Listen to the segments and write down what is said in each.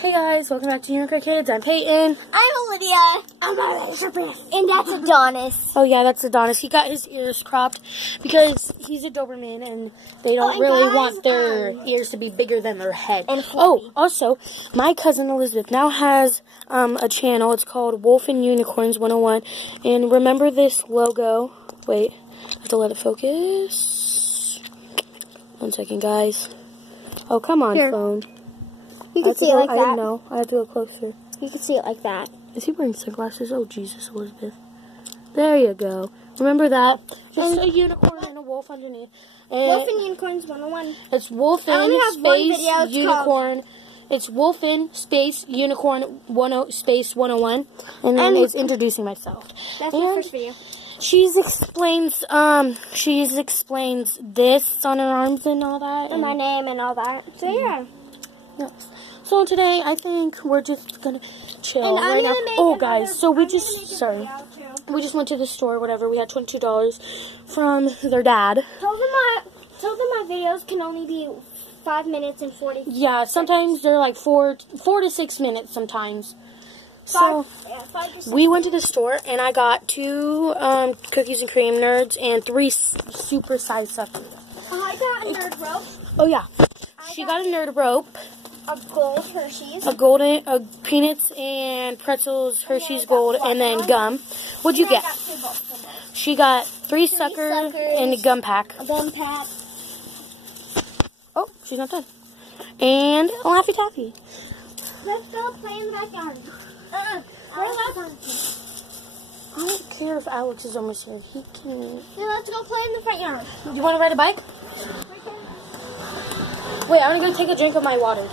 Hey guys, welcome back to Unicorn Kids. I'm Peyton. I'm Olivia. I'm Elizabeth. And that's Adonis. Oh yeah, that's Adonis. He got his ears cropped because he's a Doberman and they don't really want their ears to be bigger than their head. Oh, also, my cousin Elizabeth now has a channel. It's called Wolf and Unicorns 101. And remember this logo. Wait, I have to let it focus. 1 second, guys. Oh, come on, phone. You can see it like that. I didn't know. I have to go closer. You can see it like that. Is he wearing sunglasses? Oh, Jesus, Elizabeth. There you go. Remember that? Just a unicorn and a wolf underneath. And Wolf and Unicorns 101. It's Wolfin space unicorn. It's Wolfin space unicorn space 101. And then it's introducing myself. That's my first video. She explains this on her arms and all that. And my name and all that. So yeah. Yes. So today, I think we're just gonna chill right now. Oh, guys, so we just went to the store, whatever. We had $22 from their dad. Tell them my videos can only be 5 minutes and 40 seconds. Yeah, sometimes they're like 4 to 6 minutes sometimes. So, 5 to 6 we went to the store, and I got 2 cookies and cream nerds and 3 super-sized supplements. I got a nerd rope. Oh, yeah. She got a nerd rope. A gold Hershey's. A peanuts and pretzels, Hershey's Gold, and then gum. What'd you get? She got 3 suckers and a gum pack. A gum pack. Oh, she's not done. And a Laffy Taffy. Let's go play in the backyard. I don't care if Alex is almost here. He can. Yeah, let's go play in the front yard. Do you want to ride a bike? Wait, I'm going to go take a drink of my water.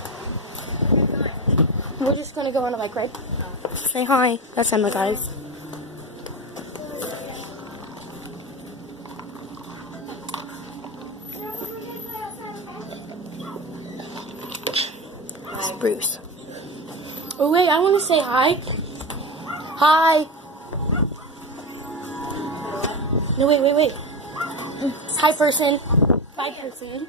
We're just going to go on a bike ride. Say hi. That's Emma, guys. It's Bruce. Oh, wait, I want to say hi. Hi. No, wait. Hi, person. Bye, person.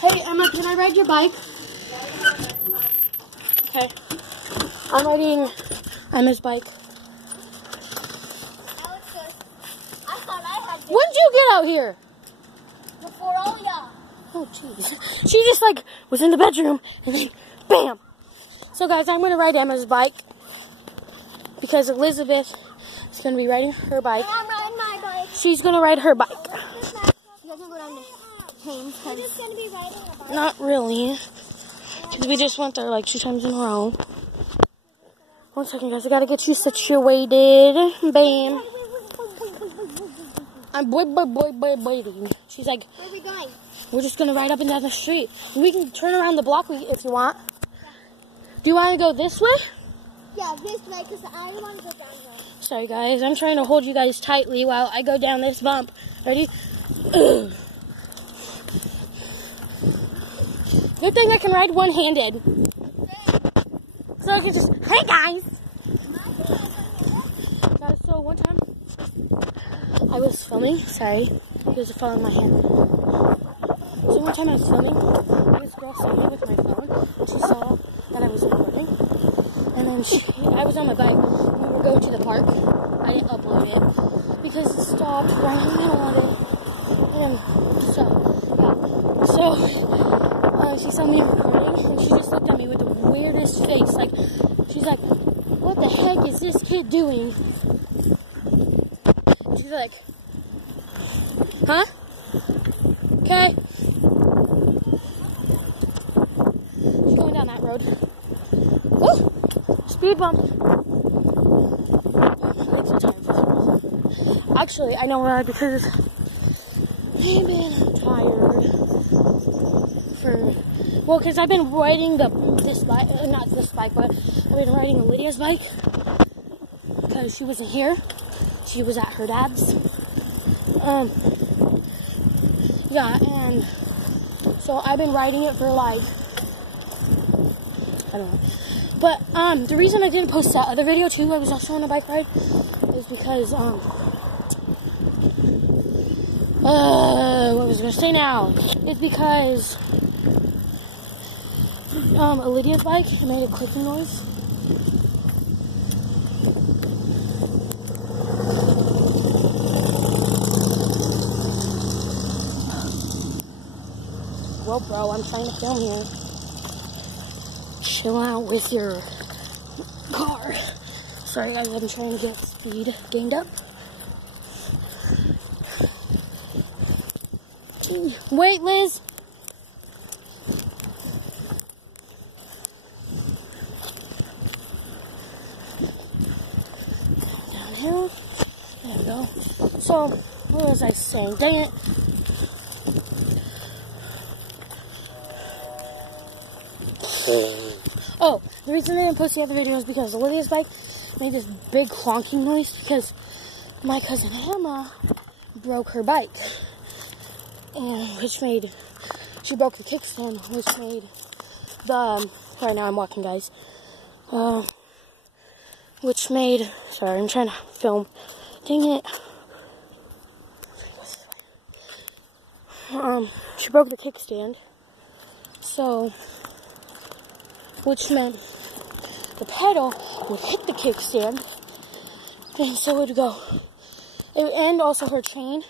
Hey, Emma, can I ride your bike? Okay. I'm riding Emma's bike. When did you get out here? Before all y'all. Oh, jeez. She just, was in the bedroom, and then, bam! So, guys, I'm going to ride Emma's bike, because Elizabeth is going to be riding her bike. I'm riding my bike. She's going to ride her bike. You guys can go down to Hames. I'm just going to be riding a bike. Not really. Because we just went there, 2 times in a row. 1 second, guys. I got to get you situated. Bam. I'm boy. She's like, where are we going? We're just going to ride up and down the street. We can turn around the block if you want. Do you want to go this way? Yeah, this way, because I don't want to go down here. Sorry, guys. I'm trying to hold you guys tightly while I go down this bump. Ready? Ugh. Good thing I can ride one-handed. So I can just, hey, guys. Guys, so one time, I was filming. Sorry. There's a phone in my hand. So one time I was filming, this girl saw me with my phone, and she saw that I was recording. And then I was on my bike, and we were going to the park. I didn't upload it, because it stopped right in the middle of it. And so she saw me recording, and she just looked at me with the weirdest face. She's like, what the heck is this kid doing? And she's like, huh? Okay. She's going down that road. Woo! Speed bump. I'm so tired. Actually, I know why, because maybe I'm tired. Because I've been riding this bike, not this bike, but I've been riding Lydia's bike. Because she wasn't here. She was at her dad's. Yeah, and so I've been riding it for I don't know. But the reason I didn't post that other video too, I was also on a bike ride, is because What was I gonna say now? It's because Lydia's bike made a clicking noise. Well, bro, I'm trying to film here. Chill out with your car. Sorry, guys, I'm trying to get speed gained up. Wait, Liz. Downhill. There we go. So, what was I saying? Dang it. Oh, the reason I didn't post the other video is because Olivia's bike made this big honking noise because my cousin Emma broke her bike. And she broke the kickstand, which made right now I'm walking, guys. Sorry, I'm trying to film. Dang it. She broke the kickstand. So, which meant the pedal would hit the kickstand, and so it would go. And also her chain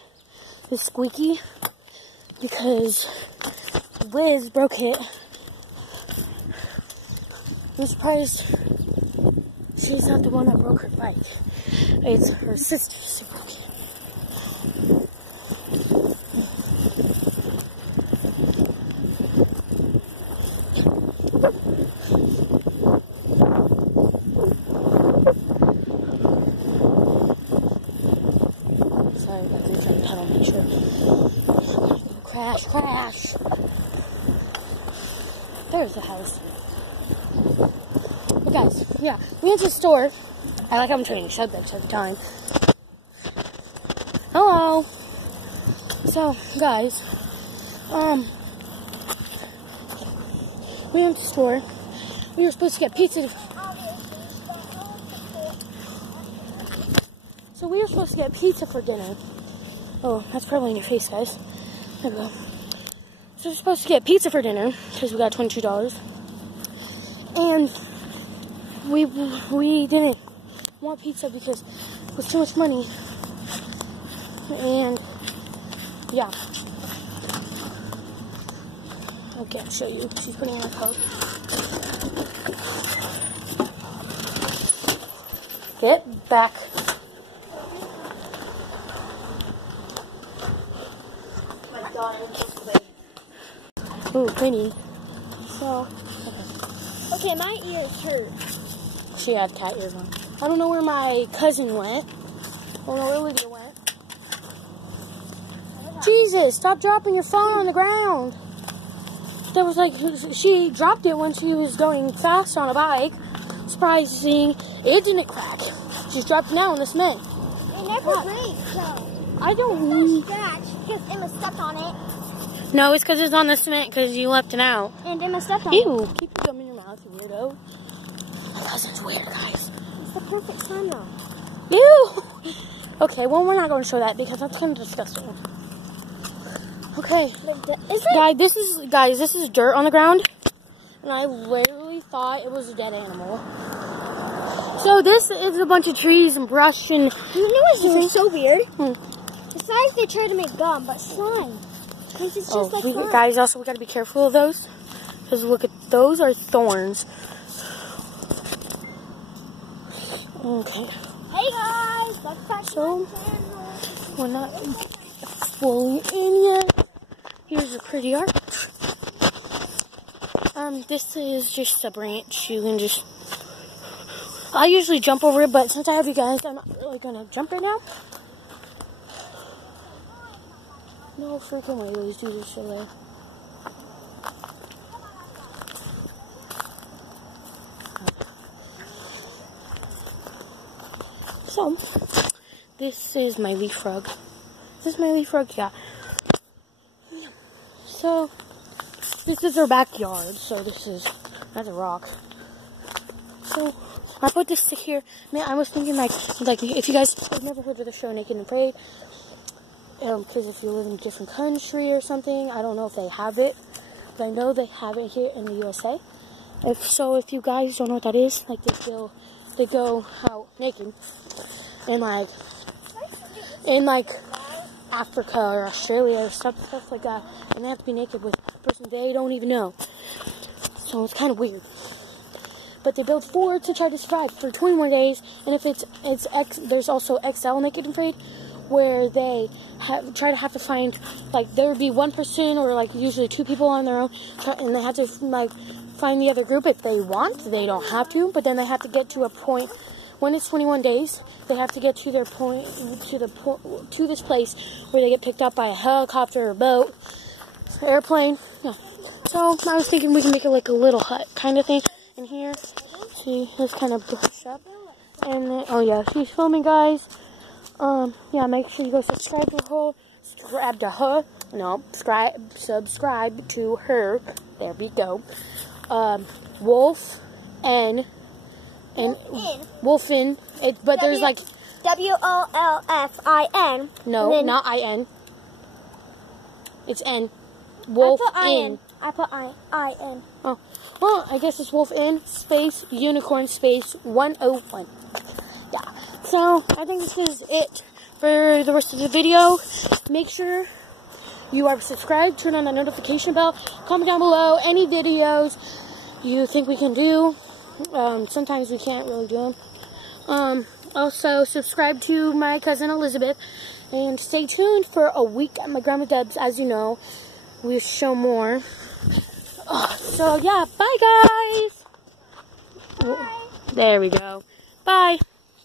is squeaky because Liz broke it. I'm surprised she's not the one that broke her bike. It's her sister who broke it. Sorry, guys, I'm trying to pedal, make sure. Crash. There's the house. But guys, yeah, we went to the store. I like how I'm trying to shut that every time. Hello. So, guys, we went to the store. We were supposed to get pizza. So we were supposed to get pizza for dinner. Oh, that's probably in your face, guys. There we go. So we're supposed to get pizza for dinner because we got $22. And we didn't want pizza because it was too much money. And yeah. I can't show you. She's putting on her coat. Get back. Ooh, pretty. So, okay, my ears hurt. She had cat ears on. I don't know where my cousin went. I don't know where Lydia went. Jesus, stop dropping your phone on the ground. That was like, she dropped it when she was going fast on a bike. Surprising, it didn't crack. She's dropped it now in the cement. It never breaks, though. I don't know. Scratch because Emma stepped on it. No, it's because it's on the cement because you left it out. And Emma stepped on it. Ew, keep your gum in your mouth, you weirdo. My cousin's weird, guys. It's the perfect sunroom. Ew! Okay, well, we're not going to show that because that's kind of disgusting. Okay. Guys, this is dirt on the ground. And I literally thought it was a dead animal. So this is a bunch of trees and brush and... You know what's so weird? Besides they try to make gum, but slime. Because it's just like slime. Guys, also we got to be careful of those. Because look at, those are thorns. Okay. Hey guys, let's back So, we're not fully in yet. Here's a pretty arch. This is just a branch. You can just... I'll usually jump over it, but since I have you guys, I'm not really gonna jump right now. No freaking way, these dudes are still there. So, this is my leaf rug. Is this my leaf rug? Yeah. So, this is our backyard. So, that's a rock. So, I put this stick here. Man, I was thinking like if you guys have never heard of the show Naked and Afraid, because if you live in a different country or something, I don't know if they have it, but I know they have it here in the USA. If you guys don't know what that is, like they go out naked in like Africa or Australia or stuff like that, and they have to be naked with a person they don't even know. So it's kind of weird. But they build 4 to try to survive for 21 days, and if there's also XL Naked and Afraid, where they have to find, like, there would be one person or like usually 2 people on their own, and they have to like find the other group if they want. They don't have to, but then they have to get to a point. When it's 21 days, they have to get to their point to this place where they get picked up by a helicopter or boat, airplane. Yeah. So I was thinking we can make it like a little hut kind of thing in here. See, it's kind of brushed up. And then, oh yeah, she's filming, guys. Yeah, make sure you go subscribe to her. Subscribe to her. There we go. Wolfin. But there's like WOLFIN. No, not IN. It's N. Wolfin. I put IN. Oh, well, I guess it's Wolfin space unicorn space 101. Yeah. So I think this is it for the rest of the video. Make sure you are subscribed. Turn on the notification bell. Comment down below any videos you think we can do. Sometimes we can't really do them. Also, subscribe to my cousin Elizabeth. And stay tuned for a week at my Grandma Deb's. As you know, we show more. So, yeah, bye, guys. Bye. There we go. Bye.